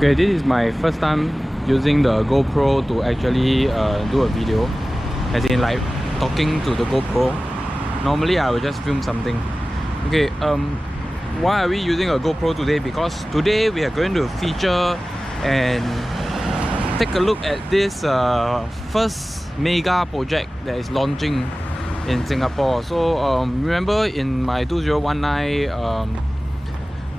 Okay, this is my first time using the GoPro to actually do a video, as in like talking to the GoPro. Normally I will just film something. Okay, why are we using a GoPro today? Because today we are going to feature and take a look at this first mega project that is launching in Singapore. So remember in my 2019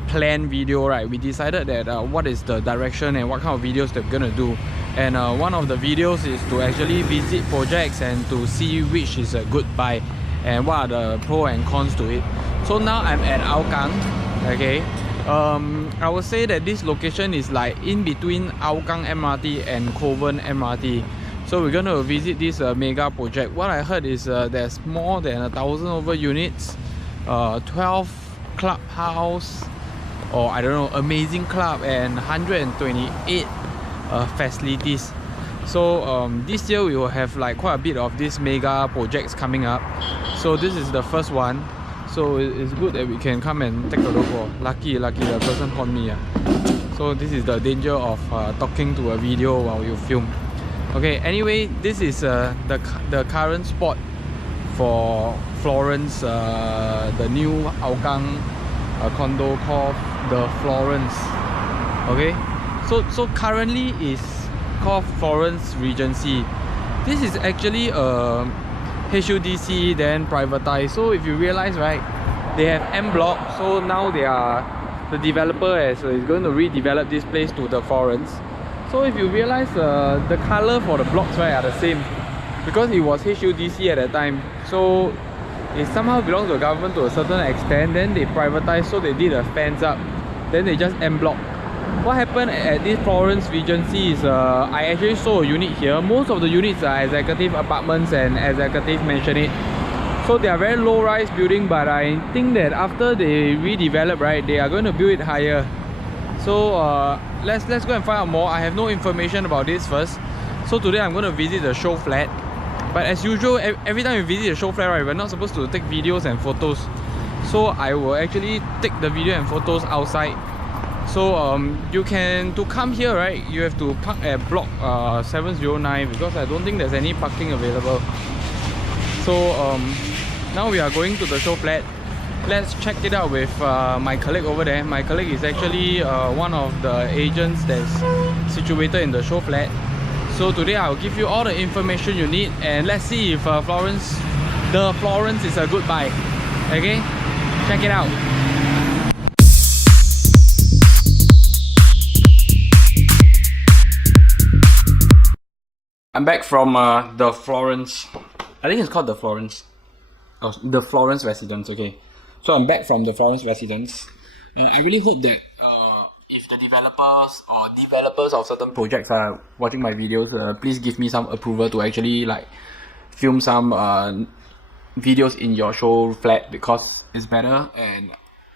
plan video, right, we decided that what is the direction and what kind of videos that we're gonna do, and one of the videos is to actually visit projects and to see which is a good buy and what are the pros and cons to it. So now I'm at HOUGANG. Okay, I would say that this location is like in between HOUGANG MRT and Condo MRT. So we're gonna visit this mega project. What I heard is there's more than 1,000 over units, 12 clubhouse, or I don't know, amazing club, and 128 facilities. So this year we will have like quite a bit of these mega projects coming up. So this is the first one. So it's good that we can come and take a look. Oh, lucky the person called me. So this is the danger of talking to a video while you film. Okay, anyway, this is the current spot for Florence, the new HOUGANG condo called the Florence. Okay, so currently is called Florence Regency. This is actually a HUDC then privatized. So if you realize, right, they have M block. So now the developer is going to redevelop this place to the Florence. So if you realize, the color for the blocks, right, are the same because it was HUDC at that time. So it somehow belongs to the government to a certain extent. Then they privatized, so they did a fence up. Then they just en block. What happened at this Florence Regency is I actually saw a unit here. Most of the units are executive apartments and executive mansionette. So they are very low rise building, but I think that after they redevelop, right, they are going to build it higher. So let's go and find out more. I have no information about this first. So today I'm going to visit the show flat. But as usual, every time we visit a show flat, right, we're not supposed to take videos and photos. So I will actually take the video and photos outside. So you can, to come here, right, you have to park at block 709 because I don't think there's any parking available. So now we are going to the show flat. Let's check it out with my colleague over there. My colleague is actually one of the agents that's situated in the show flat. So today I'll give you all the information you need, and let's see if the Florence is a good buy. Okay, check it out. I'm back from the Florence. I think it's called the Florence. Oh, the Florence Residence. Okay, so I'm back from the Florence Residence. I really hope that if the developers of certain projects are watching my videos, please give me some approval to actually like film some videos in your show flat, because it's better and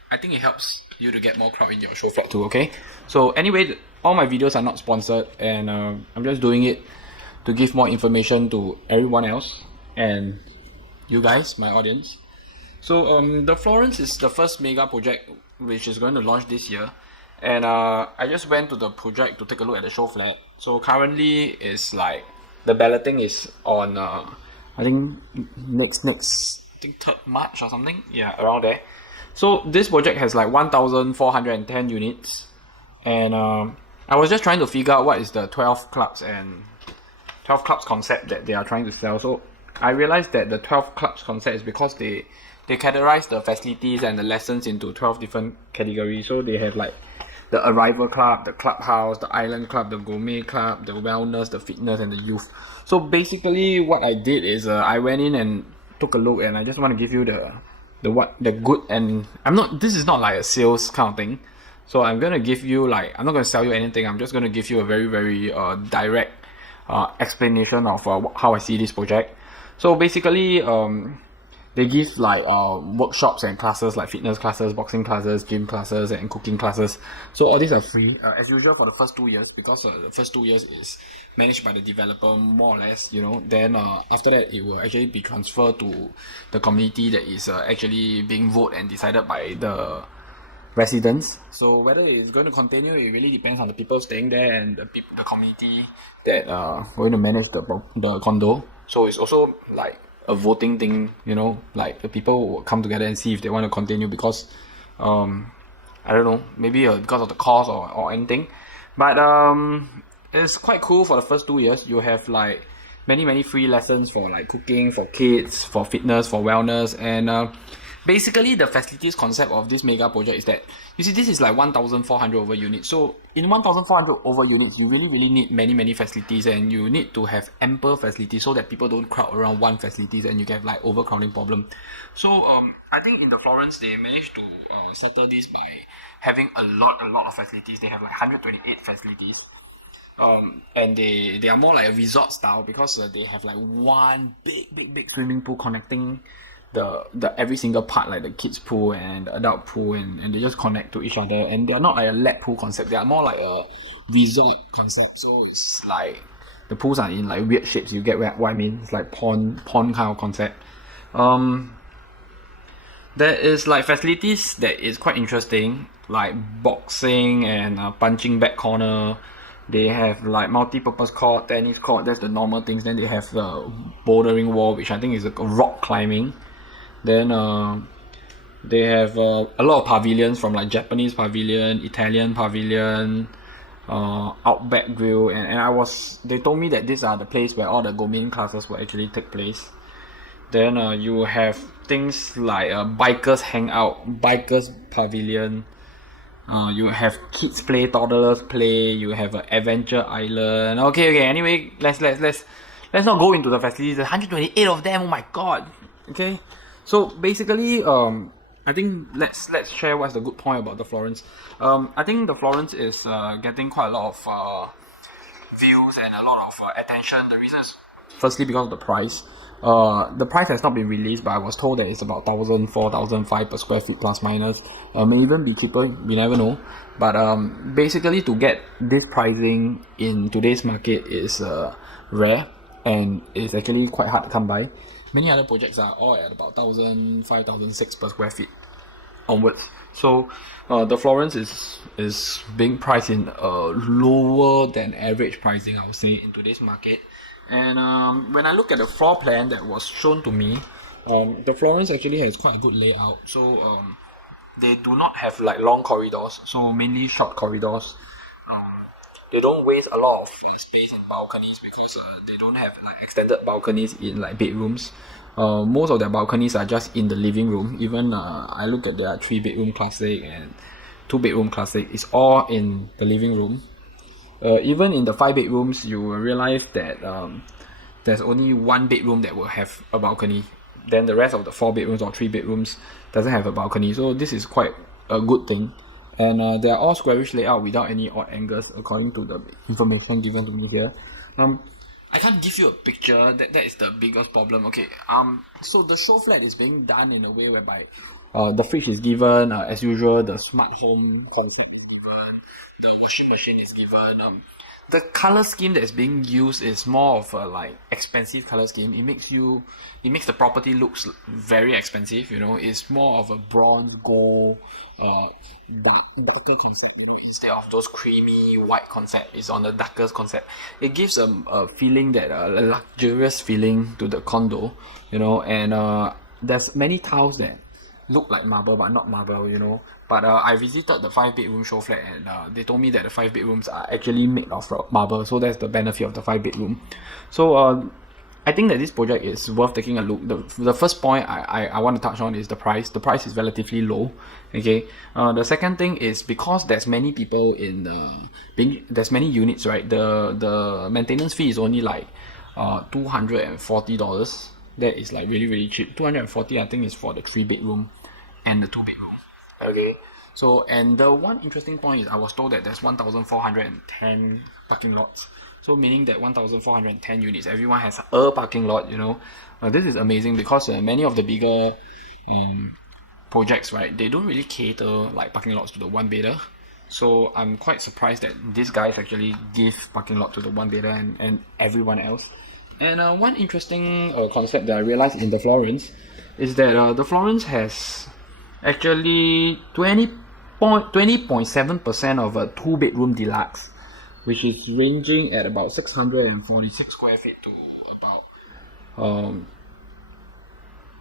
I think it helps you to get more crowd in your show flat too. Okay, so anyway, all my videos are not sponsored, and I'm just doing it to give more information to everyone else and you guys, my audience. So the Florence is the first mega project which is going to launch this year. And I just went to the project to take a look at the show flat. So currently it's like the balloting is on I think next I think 3rd March or something. Yeah, around there. So this project has like 1,410 units, and I was just trying to figure out what is the 12 clubs concept that they are trying to sell. So I realized that the 12 clubs concept is because they categorize the facilities and the lessons into 12 different categories. So they have like the arrival club, the clubhouse, the island club, the gourmet club, the wellness, the fitness, and the youth. So basically what I did is I went in and took a look, and I just want to give you the good, and this is not like a sales kind of thing. So I'm gonna give you like, I'm not gonna sell you anything. I'm just gonna give you a very direct explanation of how I see this project. So basically they give like workshops and classes like fitness classes, boxing classes, gym classes, and cooking classes. So all these are free as usual for the first 2 years, because the first 2 years is managed by the developer more or less, you know. Then after that it will actually be transferred to the community that is actually being voted and decided by Residence. So whether it's going to continue, it really depends on the people staying there and the community that are going to manage the condo. So it's also like a voting thing, you know, like the people will come together and see if they want to continue because I don't know, maybe because of the cost or anything. But it's quite cool. For the first 2 years you have like many free lessons for like cooking, for kids, for fitness, for wellness, and basically the facilities concept of this mega project is that, you see, this is like 1,400 over units. So in 1,400 over units, you really need many facilities, and you need to have ample facilities so that people don't crowd around one facilities and you get like overcrowding problem. So I think in the Florence they managed to settle this by having a lot of facilities. They have like 128 facilities. And they are more like a resort style because they have like one big swimming pool connecting the every single part, like the kids pool and the adult pool, and they just connect to each other, and they're not like a lap pool concept. They are more like a resort concept. So it's like the pools are in like weird shapes. You get what I mean? It's like pond kind of concept. There is like facilities that is quite interesting, like boxing and punching bag corner. They have like multi-purpose court, tennis court, that's the normal things. Then they have the bouldering wall, which I think is a rock climbing. Then they have a lot of pavilions, from like Japanese pavilion, Italian pavilion, Outback Grill, and they told me that these are the place where all the Gomin classes will actually take place. Then you have things like bikers hangout, bikers pavilion. You have kids play, toddlers play. You have an adventure island. Okay. Anyway, let's not go into the facilities. There's 128 of them. Oh my god. Okay. So basically, I think let's share what's the good point about the Florence. I think the Florence is getting quite a lot of views and a lot of attention. The reason is firstly because of the price. The price has not been released, but I was told that it's about 1,000, 4,005 per square feet plus minus. May even be cheaper, we never know. But basically, to get this pricing in today's market is rare, and it's actually quite hard to come by. Many other projects are all at about 1,000, 5,006 per square feet onwards. So the Florence is being priced in lower than average pricing, I would say, in today's market. And when I look at the floor plan that was shown to me, the Florence actually has quite a good layout. So they do not have like long corridors, so mainly short corridors. They don't waste a lot of space in balconies because they don't have like extended balconies in like bedrooms. Most of their balconies are just in the living room. Even I look at their 3-bedroom classic and 2-bedroom classic, it's all in the living room. Even in the 5 bedrooms, you will realize that there's only 1 bedroom that will have a balcony. Then the rest of the 4 bedrooms or 3 bedrooms doesn't have a balcony. So this is quite a good thing. And they are all squarish layout without any odd angles, according to the information given to me here. I can't give you a picture. That is the biggest problem. Okay. So the show flat is being done in a way whereby the fridge is given as usual. The smart home concept, the washing machine is given. The color scheme that is being used is more of a like expensive color scheme. It makes the property looks very expensive. You know, it's more of a bronze, gold, darker concept instead of those creamy white concept. It's on the darker concept. It gives a feeling that a luxurious feeling to the condo. You know, and there's many tiles that look like marble but not marble, you know. But I visited the 5-bedroom show flat, and they told me that the 5 bedrooms are actually made of marble, so that's the benefit of the 5-bedroom. So I think that this project is worth taking a look. The first point I want to touch on is the price. The price is relatively low. Okay. The second thing is because there's many people there's many units, right? The maintenance fee is only like $240. That is like really cheap. 240 I think is for the 3-bedroom and the 2-bedroom. Okay. So, and the one interesting point is I was told that there's 1,410 parking lots. So meaning that 1,410 units, everyone has a parking lot, you know. This is amazing because many of the bigger projects, right, they don't really cater like parking lots to the 1-bedder. So I'm quite surprised that these guys actually give parking lot to the 1-bedder and everyone else. And one interesting concept that I realized in the Florence is that the Florence has actually 20 20.7% of a 2-bedroom deluxe, which is ranging at about 646 square feet to about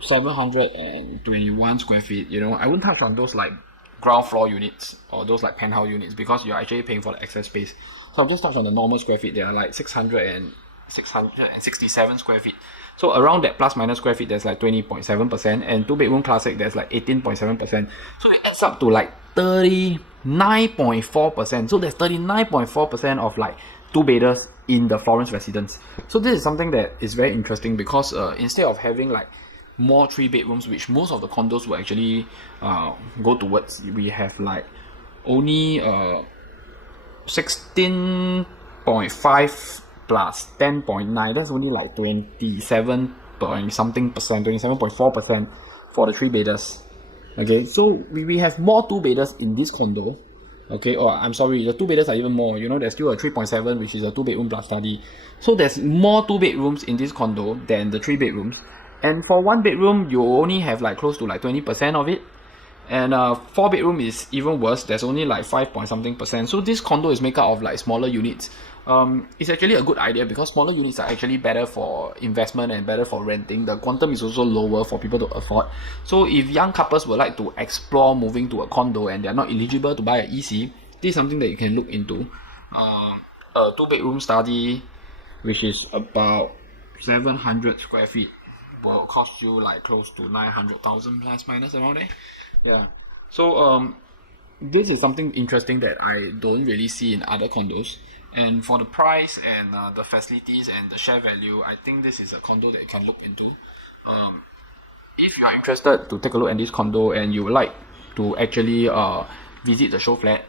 721 square feet. You know, I wouldn't touch on those like ground floor units or those like penthouse units because you're actually paying for the excess space. So I'll just touch on the normal square feet. There are like 667 square feet. So around that plus minus square feet, there's like 20.7%, and 2-bedroom classic, there's like 18.7%. So it adds up to like 39.4%. So there's 39.4% of like 2-bedders in the Florence Residence. So this is something that is very interesting because instead of having like more 3-bedrooms, which most of the condos will actually go towards, we have like only 16.5 plus 10.9, that's only like 27 point something percent, 27.4% for the 3-bedders. Okay, so we have more 2-bedders in this condo. Okay, or I'm sorry, the 2-bedders are even more. You know, there's still a 3.7, which is a 2-bedroom plus study. So there's more 2-bedrooms in this condo than the 3-bedrooms. And for 1-bedroom, you only have like close to like 20% of it. And 4-bedroom is even worse. There's only like 5 point something percent. So this condo is made up of like smaller units. It's actually a good idea because smaller units are actually better for investment and better for renting. The quantum is also lower for people to afford. So if young couples would like to explore moving to a condo and they're not eligible to buy an EC, this is something that you can look into. A 2-bedroom study, which is about 700 square feet, will cost you like close to 900,000 plus minus around there. Yeah. So this is something interesting that I don't really see in other condos. And for the price and the facilities and the share value, I think this is a condo that you can look into. If you are interested to take a look at this condo and you would like to actually visit the show flat,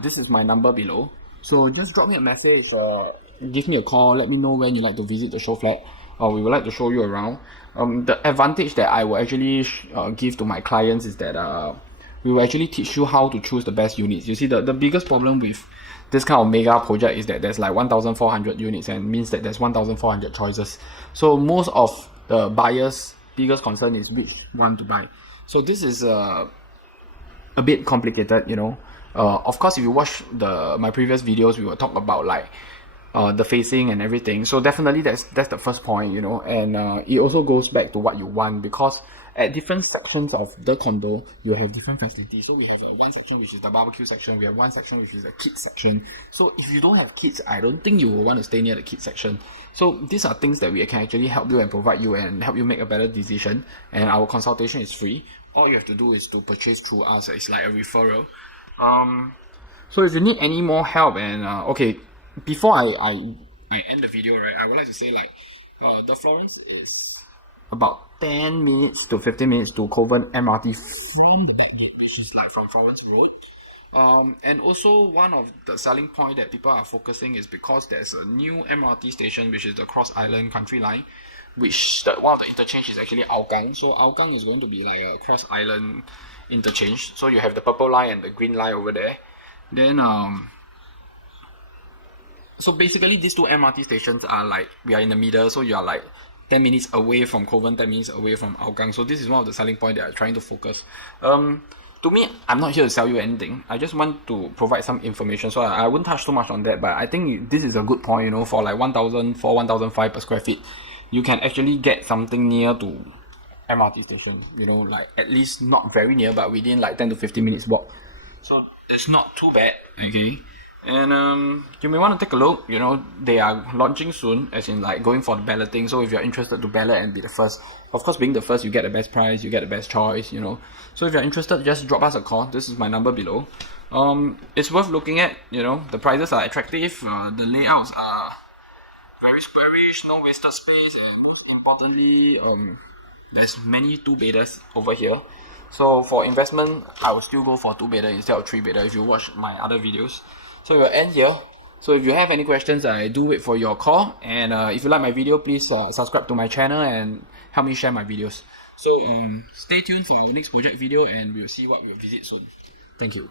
this is my number below. So just drop me a message or give me a call. Let me know when you like to visit the show flat. We would like to show you around. The advantage that I will actually give to my clients is that we will actually teach you how to choose the best units. You see, the biggest problem with this kind of mega project is that there's like 1,400 units and means that there's 1,400 choices. So most of the buyers' biggest concern is which one to buy. So this is a bit complicated, you know. Of course, if you watch my previous videos, we will talk about like the facing and everything. So definitely that's the first point, you know. And it also goes back to what you want, because at different sections of the condo, you have different facilities. So we have one section which is the barbecue section, we have one section which is the kids section. So if you don't have kids, I don't think you will want to stay near the kids section. So these are things that we can actually help you and provide you and help you make a better decision. And our consultation is free. All you have to do is to purchase through us. It's like a referral. So if you need any more help, and okay, before I end the video, right, I would like to say like the Florence is about 10 minutes to 15 minutes to Coven MRT from the back, which is like from Florence Road. And also one of the selling point that people are focusing is because there's a new MRT station, which is the Cross Island Country Line, which one of the interchange is actually HOUGANG. So HOUGANG is going to be like a Cross Island interchange. So you have the purple line and the green line over there. Then so basically these two MRT stations are like, we are in the middle, so you are like 10 minutes away from Coven, 10 minutes away from HOUGANG. So this is one of the selling points that I'm trying to focus. To me, I'm not here to sell you anything. I just want to provide some information. So I wouldn't touch too much on that, but I think this is a good point, you know, for like 1,004, 1,005 per square feet. You can actually get something near to MRT station, you know, like at least not very near, but within like 10 to 15 minutes walk. So it's not too bad, okay? And you may want to take a look, you know, they are launching soon, as in like going for the balloting. So if you're interested to ballot and be the first, of course being the first, you get the best price, you get the best choice, you know. So if you're interested, just drop us a call. This is my number below. It's worth looking at, you know, the prices are attractive, the layouts are very squarish, no wasted space, and most importantly, there's many 2-bedders over here. So for investment, I would still go for 2-bedder instead of 3-bedder if you watch my other videos. So we'll end here. So if you have any questions, I do wait for your call. And if you like my video, please subscribe to my channel and help me share my videos. So stay tuned for our next project video, and we'll see what we'll visit soon. Thank you.